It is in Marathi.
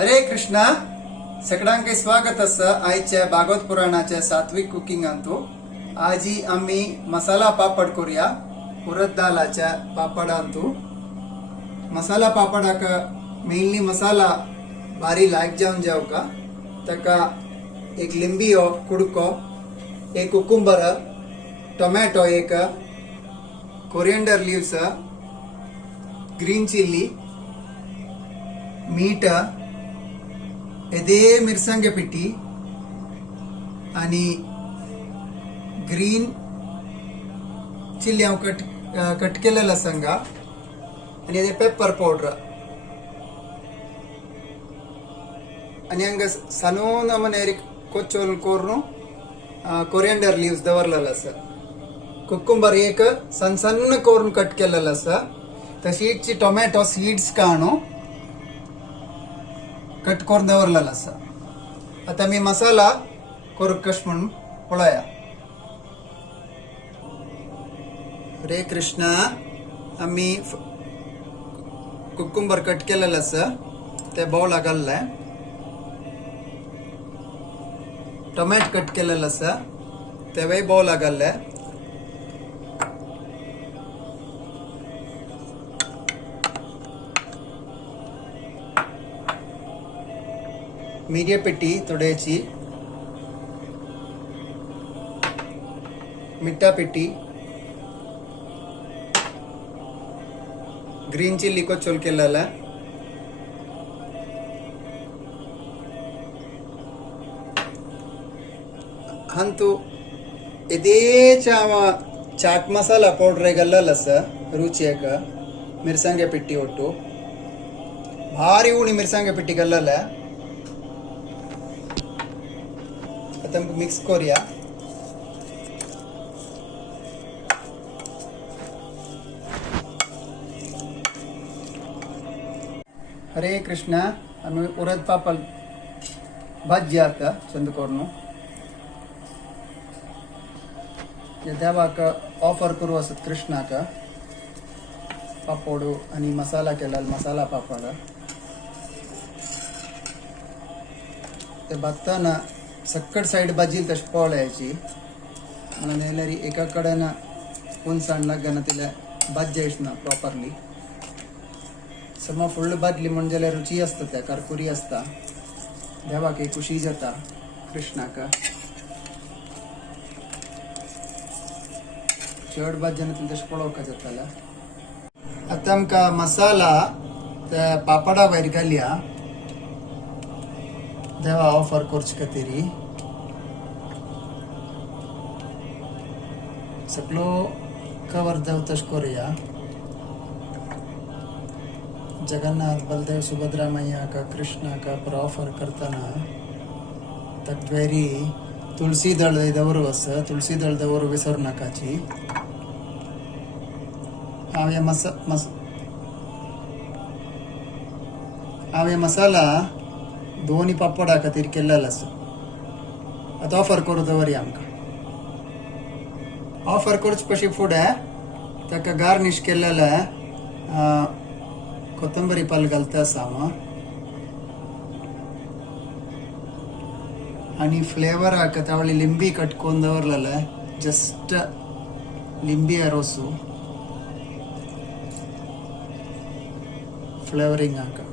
हरे कृष्णा सगळ्यांचे स्वागत असा आयच्या भागवत पुराणाच्या सात्विक कुकिंग अंतू आजी आम्ही मसाला पापड करूया उरद दालाच्या पापड अंतू मसाला पापडाक मेनली मसाला भारी लायक जावन जेवका तका एक लिंबियो कुडको एक कुकुंबर टोमॅटो एक कोरिएंडर लीव्स ग्रीन चिल्ली मीठ एदे मिरसांगे पिठी आणि ग्रीन चिल्ली हांव कट केलेला संगा आणि एदे पेपर पावडर आणि हंग सनून मने कोच्चोल कोर्नु कोरिएंडर लीव्स दवरलेला आसा कुकुंबर एक सन्न सन्न कोरून कट केलेला आसा तशीच टोमॅटो सीड्स काणू कट करून दवरलेला आसा आता मी मसाला करूंक कशें म्हणून पळया हरे कृष्णा आम्ही कुकुंबर कट केलेला आसा ते बावलाक घाल्ले टोमॅटो कट केलेला आसा तेवूय बावलाक घाल्ले मीडिया पेटी थोड्याची मिठा पेटी ग्रीन चिल्ली को चोल केलेला हंतु इदे चाट मसाला पौडर गल्लल आसा रुचियाक मिरसांगे पेटी ಒಟ್ಟು भारी उणी मिरसांगे पेटी गल्लल आता मिक्स करूया हरे कृष्णा आम्ही उरद पापड भाजी आता चंद करून देवाक ऑफर करू असत कृष्णाक पापड आणि मसाला केला मसाला पापड ते बघताना सक्कट साईड भाजी तशी पळयाची म्हणून येल्यारी एका कडेन उंचाण लागना तिला भाजी ना प्रॉपरली समा फुल्ल भाजली म्हणजे जाल्यार रुची असता त्या करकुरी असता देवाक एक खुशी जाता कृष्णाक चड भाजयेन तिला तशें पळोवपाक जाताला आता आमकां मसाला त्या पापडा भायर घालया देवा ऑफर करचे खातीर सगळो कवर देव तशें करूया जगन्नाथ बलदेव सुभद्रा मैयाक कृष्णाक पर ऑफर करतना ताका वेरी तुळसी दळ दवरू आसा तुळसी दळ दवरू विसरू नाकाची हांव हे मसाला दोन्ही पापडा खातीर केलेलो आसा आता ऑफर करू दवरया आमकां ऑफर करचे पशी फुडें ताका गार्निश केलेले कोथंबरी पाल घालता आसा हांव आनी फ्लेवराक तावळी लिंबी कट करून दवरलेले जस्ट लिंबी रोसू फ्लेवरिंगाक